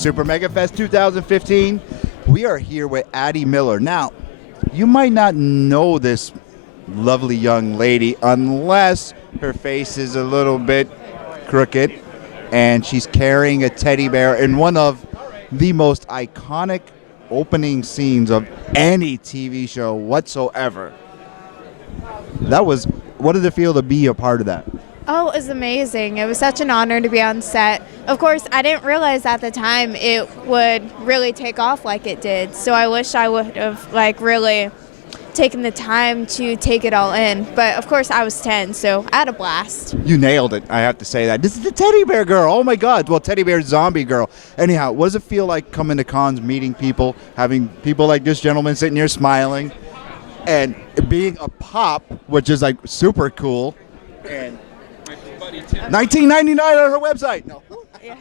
Super Mega Fest 2015. We are here with Addy Miller. Now, you might not know this lovely young lady unless her face is a little bit crooked and she's carrying a teddy bear in one of the most iconic opening scenes of any TV show whatsoever. What did it feel to be a part of that? Oh, it was amazing. It was such an honor to be on set. Of course, I didn't realize at the time it would really take off like it did. So I wish I would have really taken the time to take it all in. But of course, I was 10, so I had a blast. You nailed it. I have to say that. This is the teddy bear girl. Oh my God. Well, teddy bear zombie girl. Anyhow, what does it feel like coming to cons, meeting people, having people like this gentleman sitting here smiling, and being a pop, which is like super cool, and $19.99 on her website. No. Yeah.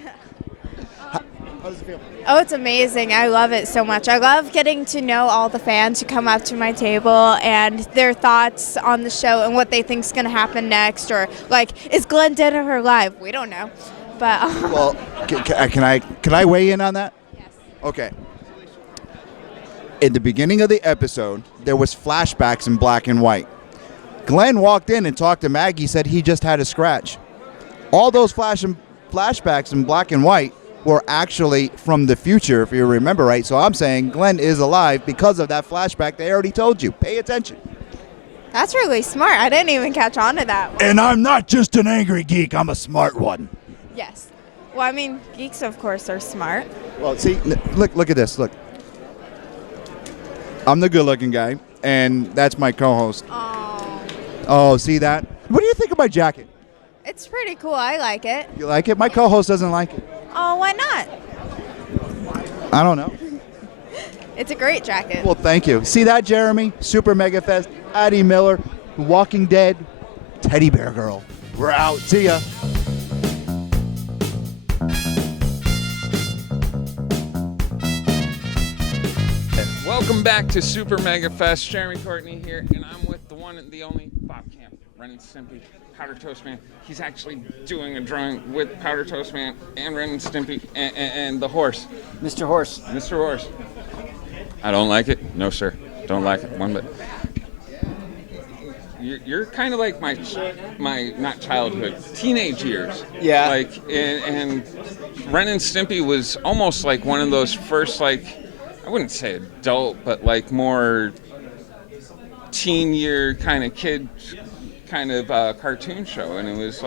How does it feel? Oh, it's amazing. I love it so much. I love getting to know all the fans who come up to my table and their thoughts on the show and what they think is going to happen next, or is Glenn dead or alive? We don't know. But well, can I weigh in on that? Yes. Okay. In the beginning of the episode, there was flashbacks in black and white. Glenn walked in and talked to Maggie, said he just had a scratch. All those flashbacks in black and white were actually from the future, if you remember right. So I'm saying Glenn is alive because of that flashback they already told you. Pay attention. That's really smart. I didn't even catch on to that one. And I'm not just an angry geek, I'm a smart one. Yes. Well, I mean, geeks, of course, are smart. Well, see, look at this. Look. I'm the good-looking guy, and that's my co-host. Oh, see that? What do you think of my jacket? It's pretty cool. I like it. You like it? My co-host doesn't like it. Oh, why not? I don't know. It's a great jacket. Well, thank you. See that, Jeremy? Super Mega Fest, Addy Miller, Walking Dead, Teddy Bear Girl. We're out. See ya. Welcome back to Super Mega Fest. Jeremy Courtney here, and I'm with the one and the only Bob Camp, Ren Stimpy, Powder Toast Man. He's actually doing a drawing with Powder Toast Man and Ren Stimpy and the horse. Mr. Horse. Mr. Horse. I don't like it. No, sir. Don't like it one bit. You're kind of like my not childhood, teenage years. Yeah. And Ren and Stimpy was almost like one of those first, I wouldn't say adult, but more teen year kind of kid kind of cartoon show. And it was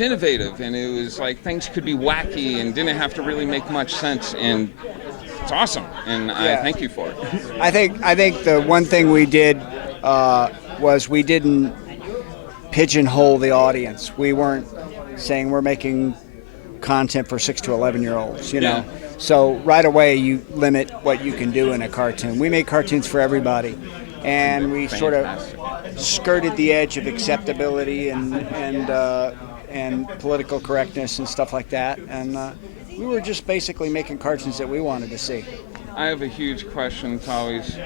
innovative, and it was things could be wacky and didn't have to really make much sense. And it's awesome, and I thank you for it. I think the one thing we did was we didn't pigeonhole the audience. We weren't saying we're making content for 6 to 11-year-olds, you know. So right away you limit what you can do in a cartoon. We make cartoons for everybody, and we sort of skirted the edge of acceptability and political correctness and stuff like that. And we were just basically making cartoons that we wanted to see. I have a huge question. It's always,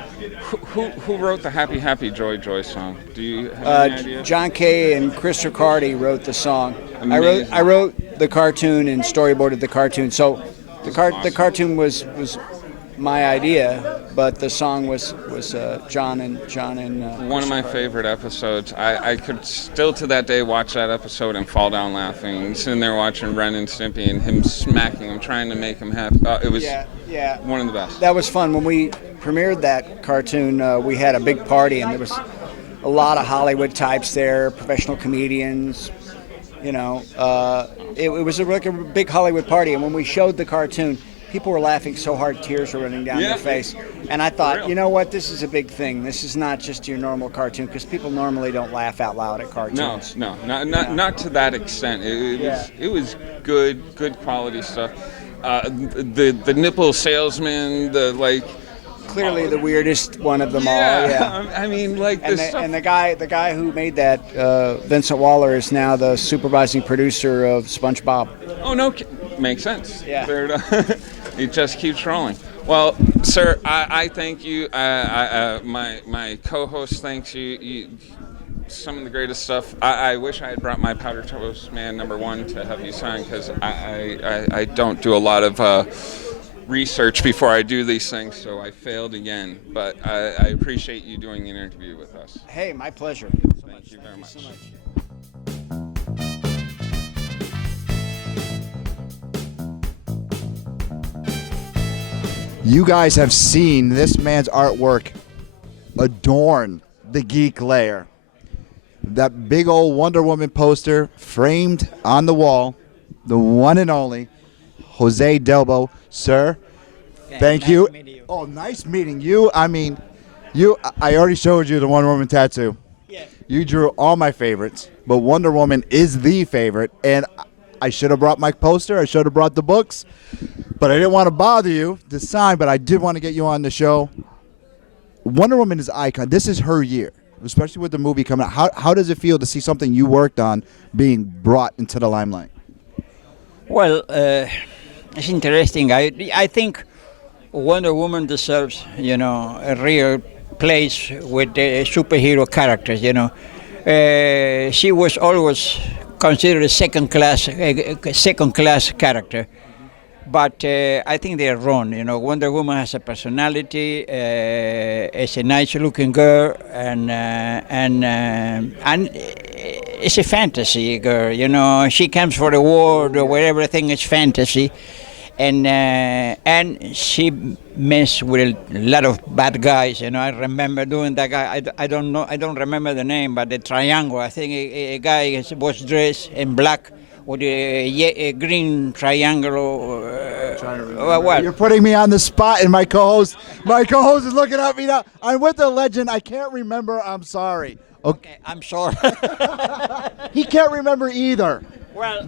who wrote the Happy Happy Joy Joy song? Do you have any idea? John Kay and Chris Riccardi wrote the song. Amazing. I wrote the cartoon and storyboarded the cartoon. So the cartoon was my idea, but the song was John and one of my favorite episodes. I could still to that day watch that episode and fall down laughing, sitting there watching Ren and Stimpy and him smacking him, trying to make him happy. It was one of the best. That was fun. When we premiered that cartoon, we had a big party, and there was a lot of Hollywood types there, professional comedians. You know, it was a big Hollywood party, and when we showed the cartoon, people were laughing so hard tears were running down their face. And I thought, you know what, this is a big thing. This is not just your normal cartoon, because people normally don't laugh out loud at cartoons. No, not to that extent. It was good quality stuff. The nipple salesman, clearly the weirdest one of them all. Yeah, I mean, and the guy who made that, Vincent Waller, is now the supervising producer of SpongeBob. Oh no, makes sense. Yeah, it just keeps rolling. Well, sir, I thank you. My co-host thanks you. some of the greatest stuff. I wish I had brought my Powder Toast Man #1 to have you sign, because I don't do a lot of research before I do these things, so I failed again. But I appreciate you doing an interview with us. Hey, my pleasure. Thank you very much. You guys have seen this man's artwork adorn the Geek Lair. That big old Wonder Woman poster framed on the wall, the one and only José Delbo. Sir, thank nice you. meeting you. Oh, nice meeting you. I mean, I already showed you the Wonder Woman tattoo. Yeah. You drew all my favorites, but Wonder Woman is the favorite, and I should have brought my poster. I should have brought the books, but I didn't want to bother you to sign, but I did want to get you on the show. Wonder Woman is an icon. This is her year, especially with the movie coming out. How does it feel to see something you worked on being brought into the limelight? Well, it's interesting. I think Wonder Woman deserves, a real place with the superhero characters. She was always considered a second class character. But I think they're wrong. Wonder Woman has a personality. Is a nice-looking girl, and it's a fantasy girl. She comes for the world where everything is fantasy, and she messed with a lot of bad guys. I remember doing that guy. I don't remember the name, but the Triangle. I think a guy was dressed in black with a green triangle. What? You're putting me on the spot, and my co-host is looking at me now. I'm with the legend. I can't remember. I'm sorry. Okay, I'm sorry. He can't remember either. Well,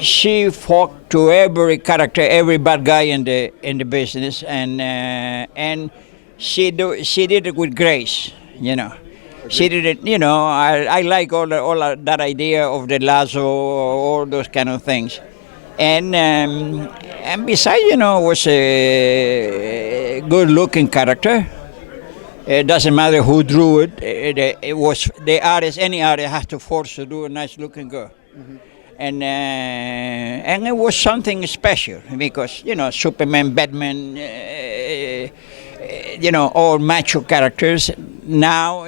she fought to every character, every bad guy in the business, and she did it with grace. She did it, I like all that idea of the lasso, all those kind of things. And besides, was a good-looking character. It doesn't matter who drew it. It was the artist. Any artist has to force to do a nice-looking girl. Mm-hmm. And it was something special because, Superman, Batman, all macho characters. Now,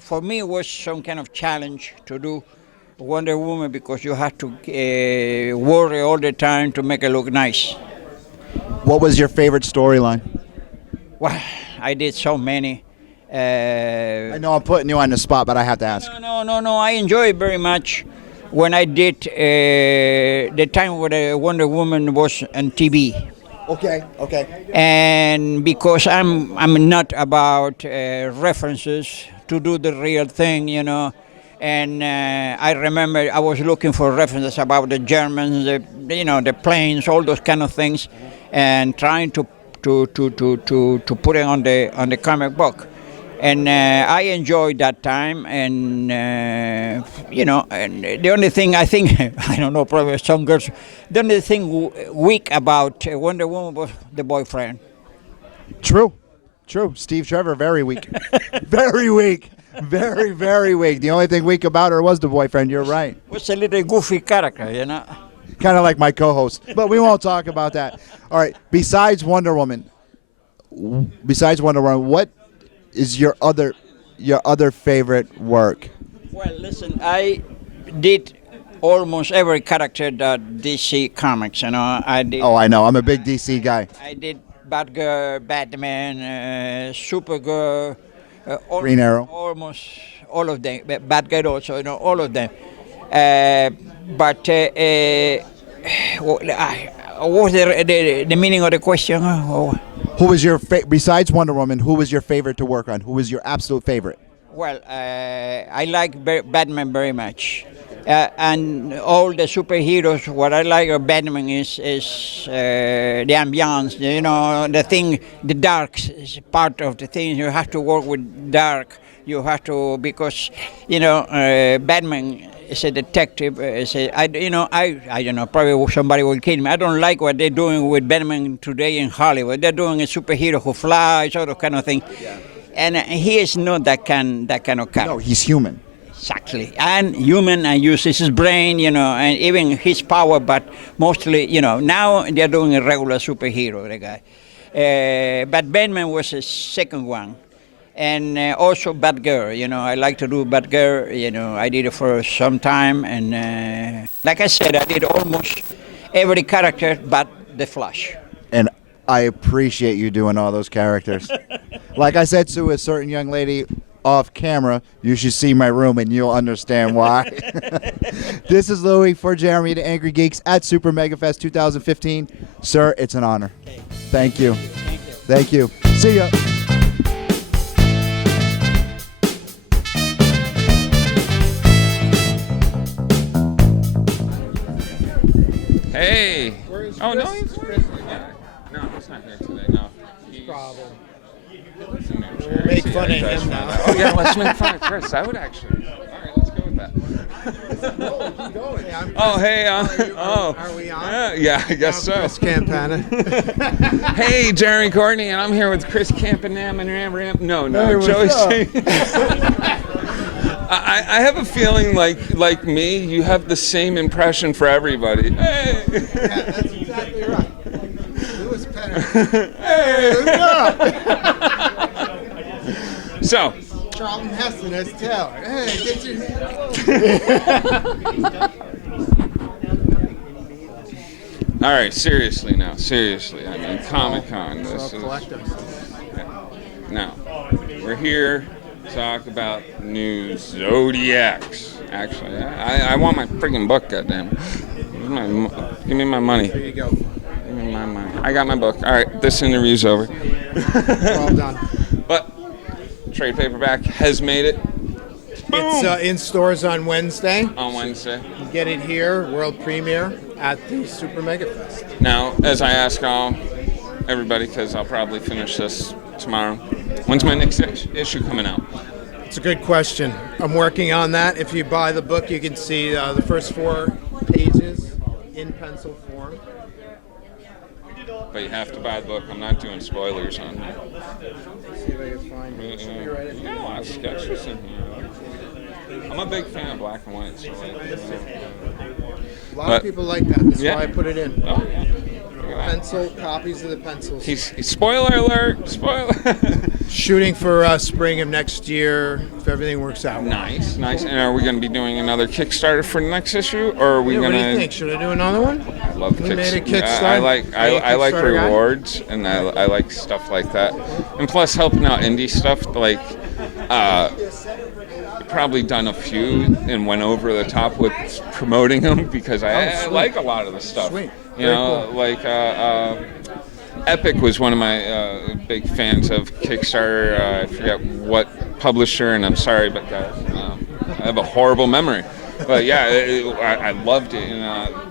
for me it was some kind of challenge to do Wonder Woman because you have to worry all the time to make it look nice. What was your favorite storyline? Well, I did so many. I know I'm putting you on the spot, but I have to ask. No. I enjoy it very much when I did the time when the Wonder Woman was on TV. Okay. And because I'm not about references to do the real thing, And I remember I was looking for references about the Germans, the planes, all those kind of things, and trying to put it on the comic book. And I enjoyed that time, and and the only thing I think, I don't know, probably some girls, the only thing weak about Wonder Woman was the boyfriend. True. Steve Trevor, very weak. Very weak. Very, very weak. The only thing weak about her was the boyfriend. You're right. Was a little goofy character, Kind of like my co-host, but we won't talk about that. All right. Besides Wonder Woman, what is your other favorite work? Well, listen, I did almost every character that DC Comics, I did. Oh, I know. I'm a big DC guy. I did Batgirl, Batman, Supergirl, Green Arrow. almost all of them. Batgirl also, all of them. But what was the meaning of the question? Who was your besides Wonder Woman? Who was your favorite to work on? Who was your absolute favorite? Well, I like Batman very much, and all the superheroes. What I like of Batman is the ambiance. The thing, the dark part of the thing. You have to work with dark. You have to because Batman is a detective. I don't know. Probably somebody will kill me. I don't like what they're doing with Batman today in Hollywood. They're doing a superhero who flies, all that kind of thing. Yeah. And he is not that kind of character. No, he's human. Exactly. And human and uses his brain, and even his power, but mostly, now they're doing a regular superhero, the guy. But Venom was a second one. And also Batgirl, I like to do Batgirl, I did it for some time. And like I said, I did almost every character but the Flash. And I appreciate you doing all those characters. Like I said to a certain young lady off camera, you should see my room and you'll understand why. This is Louie for Jeremy the Angry Geeks at Super Mega Fest 2015. Sir, it's an honor. Okay. Thank you. Thank you. Thank you. See ya. Hey. Oh, no, Chris? no, he's not here today. No. He's Problem. he's in New We'll Jersey. make fun I of just him found now. out. Oh, yeah, let's make fun of Chris. I would actually. All right, let's go with that. Hey, I'm Oh, hey. Are we on? Yeah, I guess so. Chris Campana. Hey, Jeremy Courtney, and I'm here with Chris Campanam and Ram. No, Hey, what's Joey. up? I have a feeling like me, you have the same impression for everybody. Hey. Yeah, that's exactly right. Louis Penner. Hey, what's up? So, Charlton Heston as Taylor. Hey, get your all right, seriously now. Seriously. I mean, Comic-Con. So This is. collectors. Now, we're here to talk about new Zodiacs. Actually, I want my freaking book, goddamn. Give me my money. There you go. Give me my money. I got my book. All right, this interview's over. Well done. But trade paperback has made it. It's in stores on Wednesday. On Wednesday. You get it here, world premiere at the Super Mega Fest. Now, as I ask everybody, because I'll probably finish this tomorrow, when's my next issue coming out? It's a good question. I'm working on that. If you buy the book, you can see the first 4 pages in pencil form. But you have to buy the book. I'm not doing spoilers on it. See if I can find it. You got a lot of sketches in here. I'm a big fan of black and white. So A lot of people like that. That's Yeah. why I put it in. Oh, yeah. Look at that. Pencil, copies of the pencils. He's spoiler alert. Spoiler. Shooting for spring of next year, if everything works out. Nice. And are we going to be doing another Kickstarter for the next issue, or are we Yeah, going what to? do you think? Should I do another one? I love We made a Kickstarter. Kickstarter. I like Are you a I like Kickstarter guy? rewards, and I like stuff like that. And plus, helping out indie stuff, like probably done a few and went over the top with promoting them because I sweet. like a lot of the stuff. Sweet. You Very know, cool. like Epic was one of my big fans of Kickstarter. I forget what publisher, and I'm sorry, but guys, I have a horrible memory. But yeah, I loved it.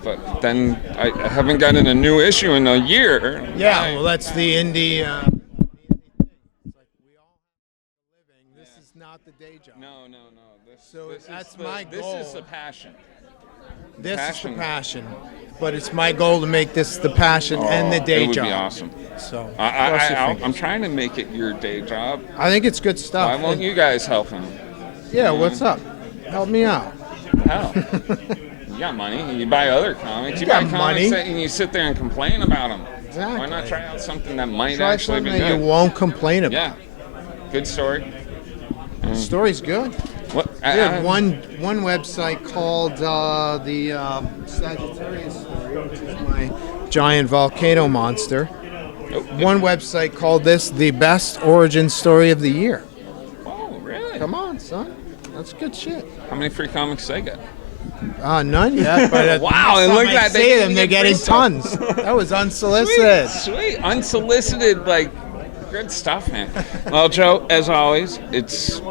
But then I haven't gotten a new issue in a year. Yeah, well, that's the indie. It's like we all have a living. This is not the day job. No. So This that's is my This goal. is the passion. This passion. is the passion. But it's my goal to make this the passion and the day It would job. be awesome. So cross your fingers. I'm trying to make it your day job. I think it's good stuff. Why won't you guys help him? Yeah, what's up? Help me out. Hell, you got money. You buy other comics. You got buy comics money. and you sit there and complain about them. Exactly. Why not try out something that might Try actually be something that good? you won't complain about. Yeah, good story. The story's good. What? We have one website called the Sagittarius Story, which is my giant volcano monster. One website called this the best origin story of the year. Oh, really? Come on, son. That's good shit. How many free comics they get? None yet, but Wow, and look at that, they Say didn't them, they're get getting free stuff. tons. That was unsolicited. Sweet, unsolicited, like good stuff, man. Well, Joe, as always, it's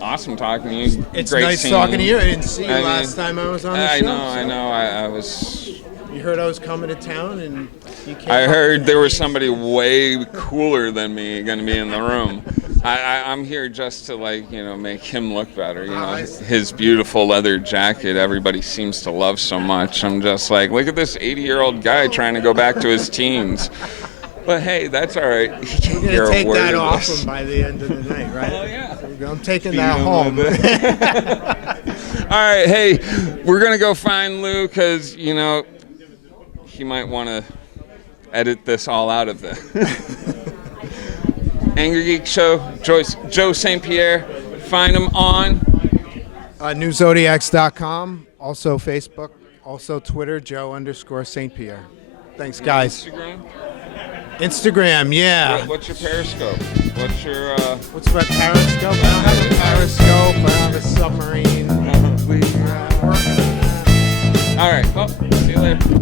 awesome talking to you. It's Great nice seeing talking to you. I didn't see you I mean, last time I was on the I show. know. I was. You heard I was coming to town, and you came. I up. heard there was somebody way cooler than me going to be in the room. I'm here just to make him look better. I see. His beautiful leather jacket. Everybody seems to love so much. I'm just like, look at this 80-year-old guy trying to go back to his teens. But hey, that's all right. We're gonna take that off him by the end of the night, right? Oh yeah. I'm taking that home. All right, hey, we're gonna go find Lou because you know he might want to edit this all out of the Angry Geeks Show. Joe St.Pierre. Find him on newzodiacs.com, also Facebook, also Twitter, Joe_St.Pierre. Thanks, guys. Instagram, yeah. What's your Periscope? What's your What's my Periscope? I don't have a Periscope. I have a submarine. All right. Well, see you later. Boom,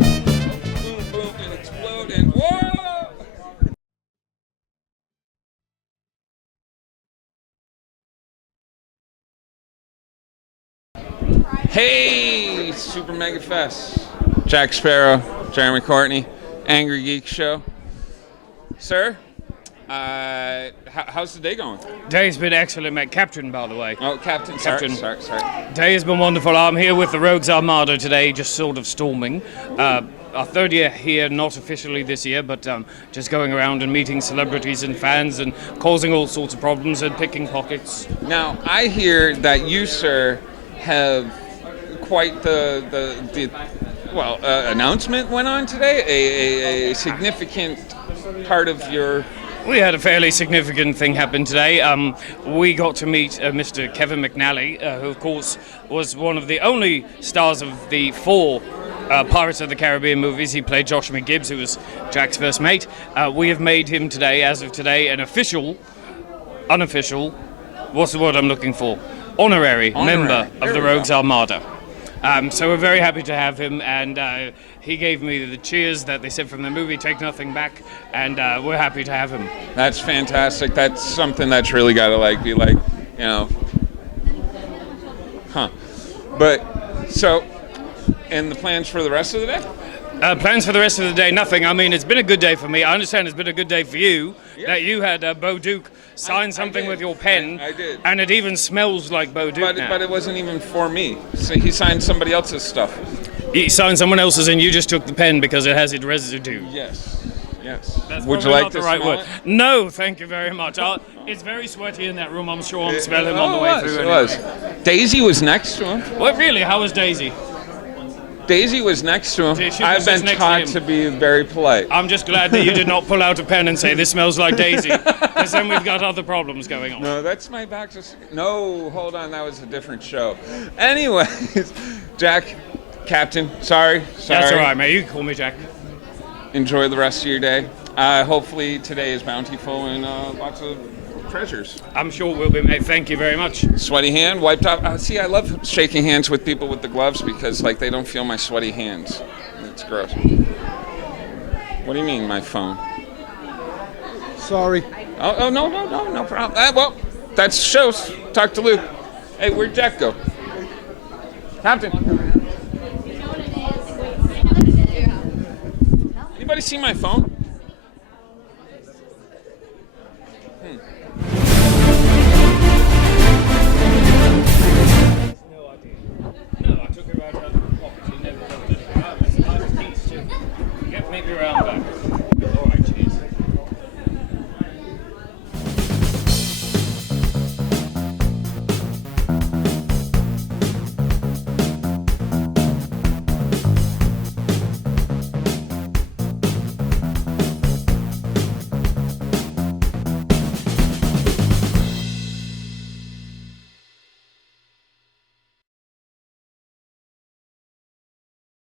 boom, and explode, and whoa! Hey, Super Mega Fest. Jack Sparrow, Jeremy Courtney, Angry Geeks Show. Sir, how's the day going? Day's been excellent, mate. Captain, by the way. Oh, Captain. Captain. Sorry. Day has been wonderful. I'm here with the Rogues Armada today, just sort of storming. Our third year here, not officially this year, but just going around and meeting celebrities and fans and causing all sorts of problems and picking pockets. Now, I hear that you, sir, have quite the announcement went on today. A significant part of your... We had a fairly significant thing happen today. We got to meet Mr. Kevin McNally, who, of course, was one of the only stars of the 4 Pirates of the Caribbean movies. He played Josh McGibbs, who was Jack's first mate. We have made him today, as of today, an unofficial, what's the word I'm looking for? Honorary member of the Rogues Armada. So we're very happy to have him, and he gave me the cheers that they said from the movie, Take Nothing Back, and we're happy to have him. That's fantastic. That's something that's really got to be like, you know, But, so, and the plans for the rest of the day? Plans for the rest of the day, nothing. I mean, it's been a good day for me. I understand it's been a good day for you, that you had Bo Duke sign something with your pen. I did. And it even smells like Bo Duke now. But it wasn't even for me. So he signed somebody else's stuff. He signed someone else's and you just took the pen because it has its residue. Yes. That's Would you probably like not to the right smell word? it? No, thank you very much. It's very sweaty in that room. I'm sure I'll smell him on the way through. It was. Daisy was next to him. Well, really? How was Daisy? Daisy was next to him. She I've was been next to taught him. to be very polite. I'm just glad that you did not pull out a pen and say, this smells like Daisy, because then we've got other problems going on. No, that's my back to... No, hold on, that was a different show. Anyways, Jack, Captain, sorry. That's all right, mate. You can call me Jack. Enjoy the rest of your day. Hopefully today is bountiful and lots of treasures. I'm sure we'll be, mate. Thank you very much. Sweaty hand, wiped off. See, I love shaking hands with people with the gloves because, like, they don't feel my sweaty hands. It's gross. What do you mean, my phone? Sorry. Oh, no problem. Well, that's the show. Talk to Luke. Hey, where'd Jack go? Captain. Anybody see my phone?